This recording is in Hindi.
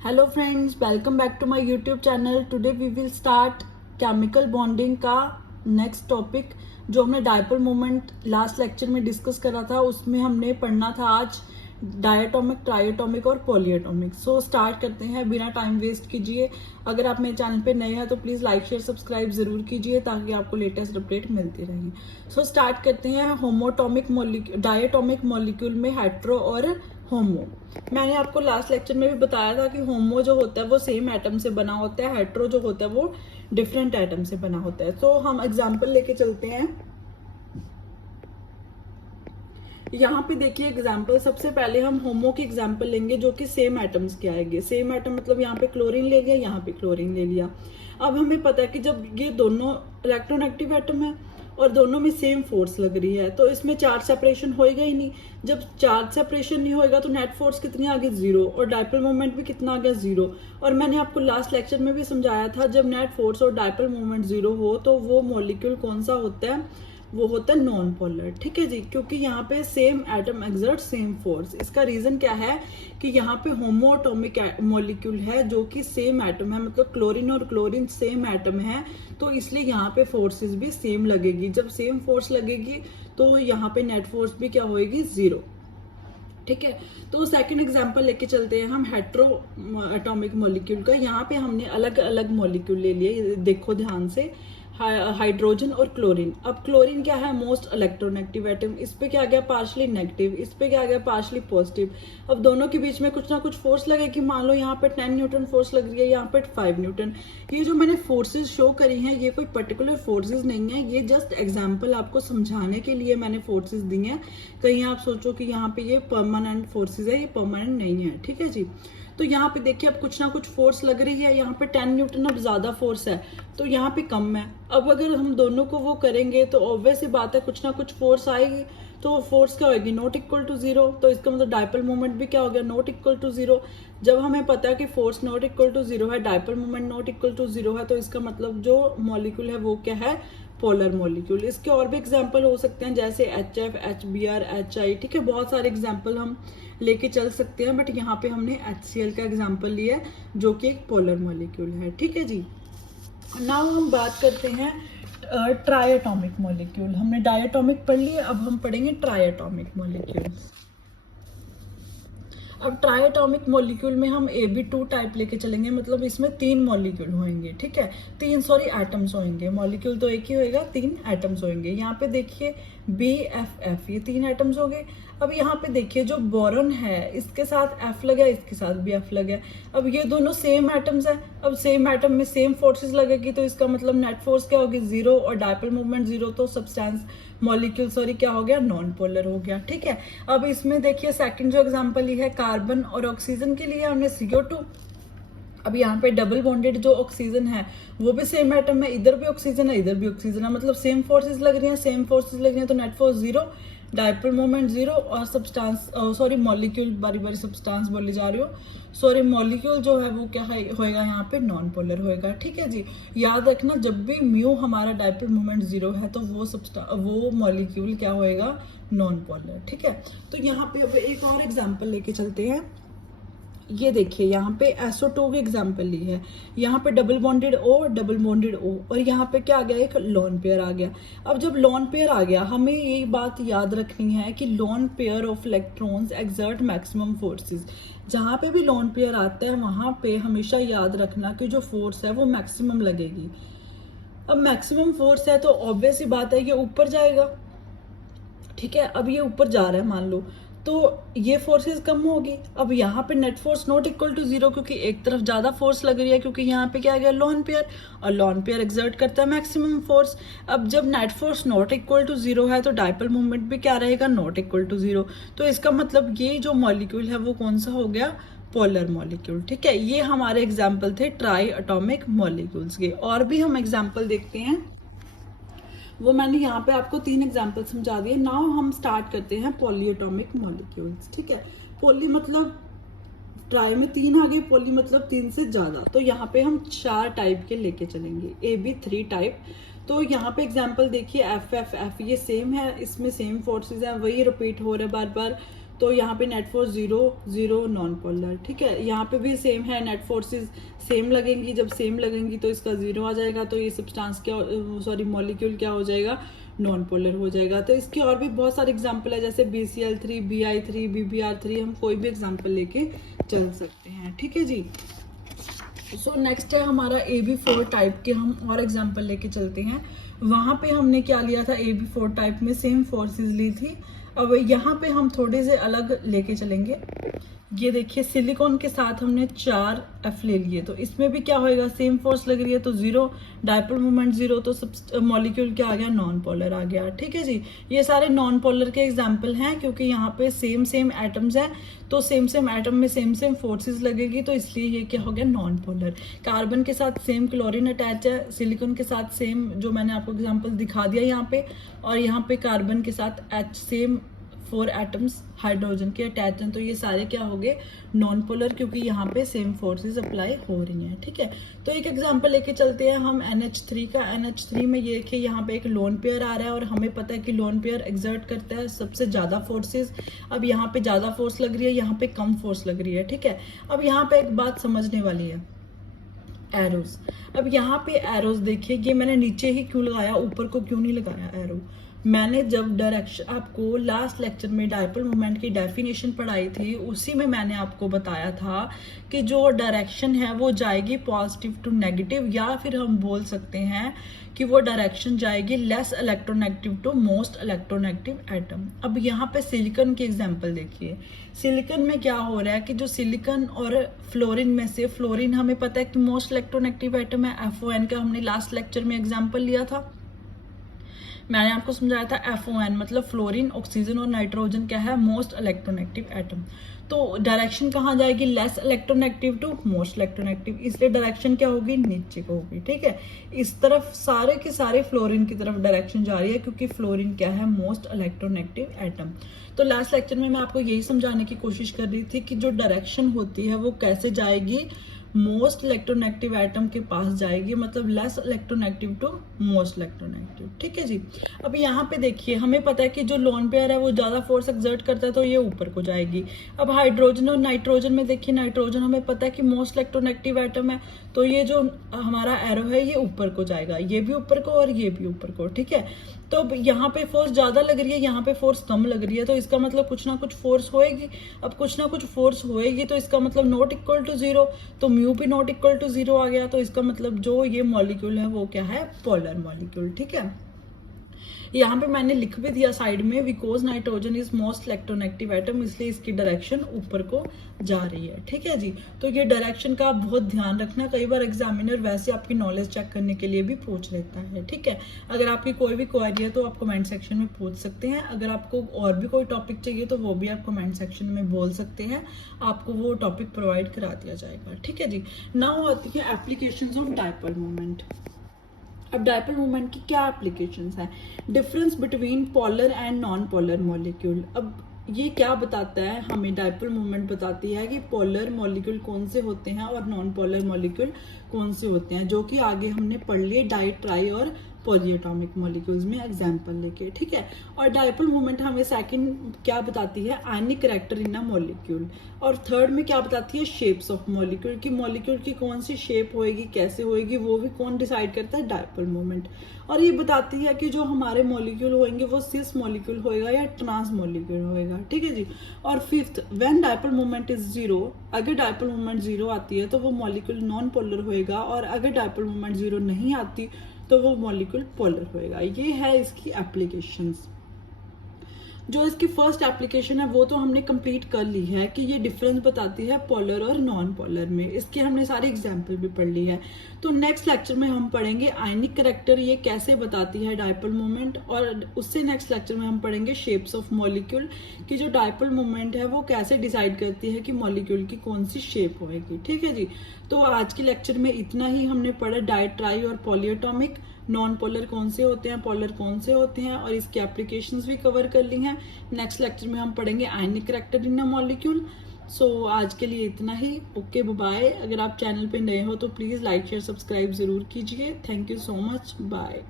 Hello friends, welcome back to my YouTube channel. Today we will start chemical bonding का नेक्स्ट टॉपिक। जो हमने डायपोल मोमेंट लास्ट लेक्चर में डिस्कस करा था, उसमें हमने पढ़ना था आज डायटोमिक, ट्राइएटोमिक और पॉलीएटोमिक। सो स्टार्ट करते हैं बिना टाइम वेस्ट कीजिए। अगर आप मेरे चैनल पे नए हैं तो प्लीज़ लाइक शेयर सब्सक्राइब जरूर कीजिए ताकि आपको लेटेस्ट अपडेट मिलती रहे। सो स्टार्ट करते हैं होमोटोमिक डायटोमिक मॉलिक्यूल में हेट्रो और होमो। मैंने आपको लास्ट लेक्चर में भी बताया था कि होमो जो होता है वो सेम एटम से बना होता है, हेट्रो जो होता है वो डिफरेंट एटम से बना होता है। तो हम एग्जांपल लेके चलते हैं। यहाँ पे देखिए एग्जाम्पल, सबसे पहले हम होमो की एग्जाम्पल लेंगे जो कि सेम एटम्स के आएंगे। सेम एटम मतलब यहाँ पे क्लोरीन ले लिया, यहाँ पे क्लोरीन ले लिया। अब हमें पता है कि जब ये दोनों इलेक्ट्रोनेगेटिव एटम है और दोनों में सेम फोर्स लग रही है तो इसमें चार्ज सेपरेशन होएगा ही नहीं। जब चार्ज सेपरेशन नहीं होएगा तो नेट फोर्स कितनी आ गई, जीरो, और डायपोल मोमेंट भी कितना आ गया, जीरो। और मैंने आपको लास्ट लेक्चर में भी समझाया था जब नेट फोर्स और डायपोल मोमेंट जीरो हो तो वो मॉलिक्यूल कौन सा होता है, वो होता है नॉन पोलर। ठीक है जी, क्योंकि यहाँ पे same atom exert same force. इसका रीजन क्या है कि यहाँ पे होमोएटॉमिक मॉलिक्यूल है जो कि सेम एटम है, मतलब क्लोरीन और क्लोरीन सेम एटम है, तो इसलिए यहाँ पे फोर्सेस भी सेम लगेगी। जब सेम फोर्स लगेगी तो यहाँ पे नेट फोर्स भी क्या होएगी, जीरो। ठीक है, तो सेकंड एग्जांपल लेके चलते हैं हम हेट्रो एटॉमिक मॉलिक्यूल का। यहाँ पे हमने अलग अलग मॉलिक्यूल ले लिए, देखो ध्यान से, हाइड्रोजन और क्लोरीन। अब क्लोरीन क्या है, मोस्ट इलेक्ट्रोनेगेटिव एटम। इस पे क्या आ गया, पार्शली नेगेटिव, इस पे क्या आ गया, पार्शली पॉजिटिव। अब दोनों के बीच में कुछ ना कुछ फोर्स लगेगी। मान लो यहाँ पे 10 न्यूटन फोर्स लग रही है, यहाँ पे 5 न्यूटन। ये जो मैंने फोर्सेज शो करी हैं ये कोई पर्टिकुलर फोर्सेज नहीं है, ये जस्ट एग्जाम्पल आपको समझाने के लिए मैंने फोर्सेज दी हैं। कहीं आप सोचो कि यहाँ पे ये परमानेंट फोर्सेज है, ये परमानेंट नहीं है। ठीक है जी, तो यहाँ पे देखिए अब कुछ ना कुछ फोर्स लग रही है। यहाँ पे 10 न्यूटन अब ज्यादा फोर्स है तो यहाँ पे कम है। अब अगर हम दोनों को वो करेंगे तो ऑब्वियस सी बात है कुछ ना कुछ फोर्स आएगी। तो फोर्स क्या होगी, नॉट इक्वल टू जीरो। तो इसका मतलब डायपोल मोमेंट भी क्या हो गया, नॉट इक्वल टू जीरो। जब हमें पता है कि force not equal to zero है, dipole moment not equal to zero है, तो इसका मतलब जो मॉलिक्यूल है वो क्या है, पोलर मॉलिक्यूल। इसके और भी एग्जाम्पल हो सकते हैं जैसे HF, HBr, HI। ठीक है, बहुत सारे एग्जाम्पल हम लेके चल सकते हैं, बट यहाँ पे हमने HCl का एग्जाम्पल लिया है जो कि एक पोलर मॉलिक्यूल है। ठीक है जी, नाउ हम बात करते हैं ट्राइएटॉमिक मॉलिक्यूल। हमने डायटोमिक पढ़ लिया, अब हम पढ़ेंगे ट्राइएटॉमिक मॉलिक्यूल। अब ट्राइएटॉमिक मॉलिक्यूल में हम AB2 टाइप लेके चलेंगे, मतलब इसमें 3 मॉलिक्यूल होंगे। ठीक है, 3 सॉरी एटम्स होंगे, मॉलिक्यूल तो एक ही होएगा, 3 एटम्स होंगे। यहाँ पे देखिए BFF, ये 3 एटम्स हो गए। अब यहाँ पे देखिए जो बोरॉन है इसके साथ F लगा, इसके साथ भी F लगा। अब ये दोनों सेम एटम्स है, अब सेम एटम में सेम फोर्सेस लगेगी तो इसका मतलब नेट फोर्स क्या होगी, जीरो, और डायपोल मूवमेंट जीरो, तो सब्सटेंस मॉलिक्यूल सॉरी क्या हो गया, नॉन पोलर हो गया। ठीक है, अब इसमें देखिए सेकंड जो एग्जांपल ली है कार्बन और ऑक्सीजन के लिए हमने CO2। अब यहाँ पे डबल बॉन्डेड जो ऑक्सीजन है वो भी सेम एटम है, इधर भी ऑक्सीजन है इधर भी ऑक्सीजन है, मतलब सेम फोर्सेस लग रही हैं, सेम फोर्सेस लग रही हैं, तो net force zero, dipole moment zero, और सब्सटेंस सॉरी मॉलिक्यूल, बारी बारी सब्सटेंस बोले जा रही हो, सॉरी मॉलिक्यूल जो है वो क्या होएगा, यहाँ पे नॉन पोलर होएगा। ठीक है जी, याद रखना जब भी म्यू हमारा डायपोल मोमेंट जीरो है तो वो मॉलिक्यूल क्या होएगा, नॉन पोलर। ठीक है, तो यहाँ पे अब एक और एग्जाम्पल लेके चलते हैं। ये देखिए यहाँ पे SO2 की एग्जाम्पल ली है, यहाँ पे double bonded O, double bonded O, और यहाँ पे क्या आ गया, एक लॉन पेयर आ गया। अब जब लॉन पेयर आ गया हमें ये बात याद रखनी है कि lone pair of electrons exert maximum forces. जहाँ पे भी लॉन पेयर आता है वहाँ पे हमेशा याद रखना कि जो फोर्स है वो मैक्सिमम लगेगी। अब मैक्सिमम फोर्स है तो ऑब्वियस सी बात है ये ऊपर जाएगा। ठीक है, अब ये ऊपर जा रहा है मान लो, तो ये फोर्सेस कम होगी। अब यहाँ पे net force not equal to zero, क्योंकि एक तरफ ज्यादा फोर्स लग रही है, क्योंकि यहाँ पे क्या आ गया, लॉन पेयर, और लॉन पेयर एक्सर्ट करता है मैक्सिमम फोर्स। अब जब net force not equal to zero है तो डायपोल मोमेंट भी क्या रहेगा, नॉट इक्वल टू जीरो। तो इसका मतलब ये जो मॉलिक्यूल है वो कौन सा हो गया, पोलर मॉलिक्यूल। ठीक है, ये हमारे एग्जाम्पल थे ट्राई एटॉमिक मॉलिक्यूल्स के। और भी हम एग्जाम्पल देखते हैं, वो मैंने यहाँ पे आपको 3 एग्जाम्पल समझा दिए। नाउ हम स्टार्ट करते हैं पॉलीएटॉमिक मॉलिक्यूल्स। ठीक है, पॉली मतलब ट्राई में 3 आ गए, पॉली मतलब 3 से ज्यादा, तो यहाँ पे हम 4 टाइप के लेके चलेंगे, AB3 टाइप। तो यहाँ पे एग्जाम्पल देखिए FFF, ये सेम है, इसमें सेम फोर्सेस है, वही रिपीट हो रहा है बार बार। तो यहाँ पे नेट फोर्स 0 0 नॉन पोलर, ठीक है। यहाँ पे भी सेम है, नेट फोर्सेस सेम लगेंगी, जब सेम लगेंगी तो इसका 0 आ जाएगा, तो ये सब्सटेंस क्या, सॉरी मॉलिक्यूल क्या हो जाएगा, नॉन पोलर हो जाएगा। तो इसके और भी बहुत सारे एग्जांपल है, जैसे BCl3, Bi3, BBr3, हम कोई भी एग्जांपल लेके चल सकते हैं, ठीक है जी। सो नेक्स्ट है हमारा AB4 टाइप के, हम और एग्जांपल लेके चलते हैं। वहां पे हमने क्या लिया था, AB4 टाइप में सेम फोर्सेस ली थी। अब यहाँ पे हम थोड़े से अलग लेके चलेंगे। ये देखिए सिलिकॉन के साथ हमने 4 F ले लिए, तो इसमें भी क्या होएगा, सेम फोर्स लग रही है तो 0, डायपोल मोमेंट 0, तो सब मॉलिक्यूल क्या आ गया, नॉन पोलर आ गया, ठीक है जी। ये सारे नॉन पोलर के एग्जांपल हैं, क्योंकि यहाँ पे सेम सेम एटम्स हैं, तो सेम सेम एटम में सेम सेम फोर्सेस लगेगी, तो इसलिए ये क्या हो गया, नॉन पोलर। कार्बन के साथ सेम क्लोरीन अटैच है, सिलिकॉन के साथ सेम, जो मैंने आपको एग्जाम्पल दिखा दिया यहाँ पे, और यहाँ पे कार्बन के साथ H सेम 4 एटम्स हाइड्रोजन के अटैच हैं, तो ये सारे क्या हो गए, नॉन पोलर, क्योंकि यहाँ पे सेम फोर्सेस अप्लाई हो रही हैं, ठीक है। तो एक एग्जांपल लेके चलते हैं हम NH3 का। NH3 में ये देखिए यहाँ पे एक लोन पेयर आ रहा है, और हमें पता है कि लोन पेयर एक्सर्ट करता है सबसे ज्यादा फोर्सेस। अब यहाँ पे ज्यादा फोर्स लग रही है, यहाँ पे कम फोर्स लग रही है, ठीक है। अब यहाँ पे एक बात समझने वाली है, एरोज। अब यहाँ पे एरोज देखिए, ये मैंने नीचे ही क्यों लगाया, ऊपर को क्यों नहीं लगाया एरो। मैंने जब डायरेक्शन, आपको लास्ट लेक्चर में डायपोल मोमेंट की डेफिनेशन पढ़ाई थी, उसी में मैंने आपको बताया था कि जो डायरेक्शन है वो जाएगी पॉजिटिव टू नेगेटिव, या फिर हम बोल सकते हैं कि वो डायरेक्शन जाएगी less electronegative to most electronegative atom. अब यहाँ पे सिलिकॉन की एग्जांपल देखिए। सिलिकॉन में क्या हो रहा है कि जो सिलिकॉन और फ्लोरीन में से, फ्लोरीन हमें पता है कि मोस्ट इलेक्ट्रोनेगेटिव एटम है, FON का हमने लास्ट लेक्चर में एग्जाम्पल लिया था, मैंने आपको समझाया था FON मतलब फ्लोरीन, ऑक्सीजन और नाइट्रोजन क्या है, मोस्ट इलेक्ट्रोनेगेटिव एटम। तो डायरेक्शन कहाँ जाएगी, less electronegative to most electronegative, इसलिए डायरेक्शन क्या होगी, नीचे को होगी, ठीक है। इस तरफ सारे के सारे फ्लोरीन की तरफ डायरेक्शन जा रही है, क्योंकि फ्लोरीन क्या है, मोस्ट इलेक्ट्रोनेगेटिव एटम। तो लास्ट लेक्चर में मैं आपको यही समझाने की कोशिश कर रही थी कि जो डायरेक्शन होती है वो कैसे जाएगी, मोस्ट इलेक्ट्रोनेगेटिव एटम के पास जाएगी, मतलब less electronegative to most electronegative, ठीक है जी। अब यहाँ पे देखिए, हमें पता है कि जो लोन पेयर है वो ज्यादा फोर्स एक्सर्ट करता है, तो ये ऊपर को जाएगी। अब हाइड्रोजन और नाइट्रोजन में देखिए, नाइट्रोजन हमें पता है कि मोस्ट इलेक्ट्रोनेगेटिव एटम है, तो ये जो हमारा एरो है ये ऊपर को जाएगा, ये भी ऊपर को और ये भी ऊपर को, ठीक है। तो अब यहाँ पे फोर्स ज्यादा लग रही है, यहाँ पे फोर्स कम लग रही है, तो इसका मतलब कुछ ना कुछ फोर्स होएगी। अब कुछ ना कुछ फोर्स होएगी, तो इसका मतलब नॉट इक्वल टू 0, तो म्यू भी नॉट इक्वल टू 0 आ गया, तो इसका मतलब जो ये मॉलिक्यूल है वो क्या है, पोलर मॉलिक्यूल, ठीक है। यहाँ पे मैंने लिख भी दिया साइड में, because nitrogen is most electronegative atom, इसलिए इसकी डायरेक्शन ऊपर को जा रही है, ठीक है जी। तो ये डायरेक्शन का आप बहुत ध्यान रखना, कई बार एग्जामिनर वैसे आपकी नॉलेज चेक करने के लिए भी पूछ लेता है, ठीक है। अगर आपकी कोई भी क्वेरी है तो आप कमेंट सेक्शन में पूछ सकते हैं, अगर आपको और भी कोई टॉपिक चाहिए तो वो भी आप कमेंट सेक्शन में बोल सकते हैं, आपको वो टॉपिक प्रोवाइड करा दिया जाएगा, ठीक है जी। नाउ आती है एप्लीकेशंस ऑफ डायपोल मोमेंट। अब डायपोल मोमेंट की क्या एप्लीकेशंस हैं, difference between polar and non polar molecule. अब ये क्या बताता है हमें, डायपोल मोमेंट बताती है कि पोलर मॉलिक्यूल कौन से होते हैं और नॉन पोलर मॉलिक्यूल कौन से होते हैं, जो कि आगे हमने पढ़ लिए डाई, ट्राई और पॉलीएटॉमिक मॉलिक्यूल्स में एग्जांपल लेके, ठीक है। और डायपोल मोमेंट हमें सेकंड क्या बताती है, आयनिक करैक्टर इन अ मॉलिक्यूल, और थर्ड में क्या बताती है, शेप्स ऑफ मॉलिक्यूल, की मॉलिक्यूल की कौन सी शेप होएगी, कैसे होएगी, वो भी कौन डिसाइड करता है, डायपोल मोमेंट। और ये बताती है कि जो हमारे मॉलिक्यूल होंगे वो सिस मॉलिक्यूल होएगा या ट्रांस मॉलिक्यूल होएगा, ठीक है जी। और fifth, when dipole moment is 0, अगर डायपोल मोमेंट 0 आती है तो वो मॉलिक्यूल नॉन पोलर होएगा, और अगर डायपोल मोमेंट 0 नहीं आती तो वो मॉलिक्यूल पोलर होएगा। ये है इसकी एप्लीकेशंस। जो इसकी फर्स्ट एप्लीकेशन है वो तो हमने कंप्लीट कर ली है कि ये डिफरेंस बताती है पोलर और नॉन पोलर में, इसके हमने सारे एग्जाम्पल भी पढ़ ली है। तो नेक्स्ट लेक्चर में हम पढ़ेंगे आयनिक करैक्टर, ये कैसे बताती है डायपोल मोमेंट, और उससे नेक्स्ट लेक्चर में हम पढ़ेंगे शेप्स ऑफ मॉलिक्यूल, कि जो डायपोल मोमेंट है वो कैसे डिसाइड करती है कि मॉलिक्यूल की कौन सी शेप होगी, ठीक है जी। तो आज के लेक्चर में इतना ही हमने पढ़ा, डाई, ट्राई और पॉलीएटॉमिक, नॉन पोलर कौन से होते हैं, पोलर कौन से होते हैं, और इसकी एप्लीकेशंस भी कवर कर ली हैं। नेक्स्ट लेक्चर में हम पढ़ेंगे आयनिक करैक्टर इन अ मॉलिक्यूल। सो आज के लिए इतना ही, ओके बाय। अगर आप चैनल पे नए हो तो प्लीज लाइक शेयर सब्सक्राइब जरूर कीजिए। Thank you so much, bye.